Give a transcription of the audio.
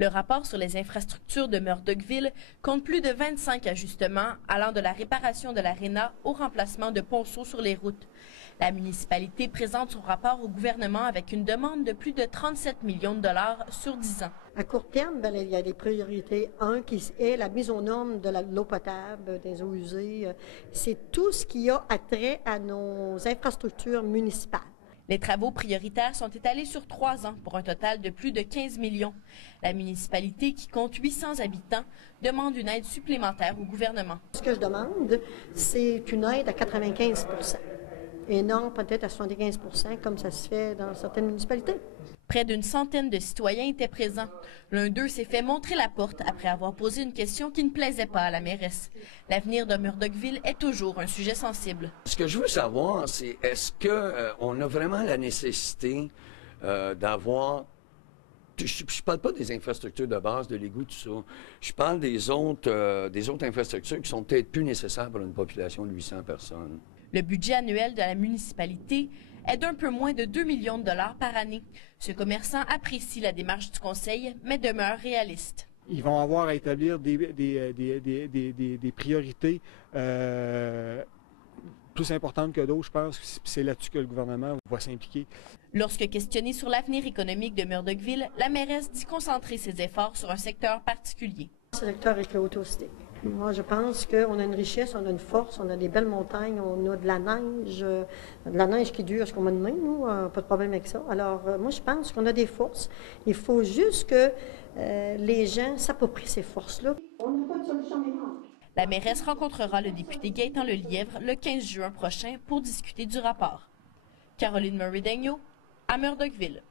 Le rapport sur les infrastructures de Murdochville compte plus de 25 ajustements allant de la réparation de l'aréna au remplacement de ponceaux sur les routes. La municipalité présente son rapport au gouvernement avec une demande de plus de 37 millions de dollars sur 10 ans. À court terme, il y a des priorités. Un qui est la mise aux normes de l'eau potable, des eaux usées. C'est tout ce qui a attrait à nos infrastructures municipales. Les travaux prioritaires sont étalés sur 3 ans pour un total de plus de 15 millions. La municipalité, qui compte 800 habitants, demande une aide supplémentaire au gouvernement. Ce que je demande, c'est une aide à 95 % et non peut-être à 75 % comme ça se fait dans certaines municipalités. Près d'une centaine de citoyens étaient présents. L'un d'eux s'est fait montrer la porte après avoir posé une question qui ne plaisait pas à la mairesse. L'avenir de Murdochville est toujours un sujet sensible. Ce que je veux savoir, c'est est-ce qu'on a vraiment la nécessité d'avoir... Je ne parle pas des infrastructures de base, de l'égout, tout ça. Je parle des autres infrastructures qui sont peut-être plus nécessaires pour une population de 800 personnes. Le budget annuel de la municipalité est d'un peu moins de 2 millions de dollars par année. Ce commerçant apprécie la démarche du conseil, mais demeure réaliste. Ils vont avoir à établir des priorités plus importantes que d'autres, je pense. C'est là-dessus que le gouvernement va s'impliquer. Lorsque questionnée sur l'avenir économique de Murdochville, la mairesse dit concentrer ses efforts sur un secteur particulier. Ce secteur est le touristique. Moi, je pense qu'on a une richesse, on a une force, on a des belles montagnes, on a de la neige qui dure jusqu'au mois de mai, nous, pas de problème avec ça. Alors, moi, je pense qu'on a des forces. Il faut juste que les gens s'approprient ces forces-là. On n'a pas de solution miracle. La mairesse rencontrera le député Gaétan Lelièvre le 15 juin prochain pour discuter du rapport. Caroline Murray-Daigneault, à Murdochville.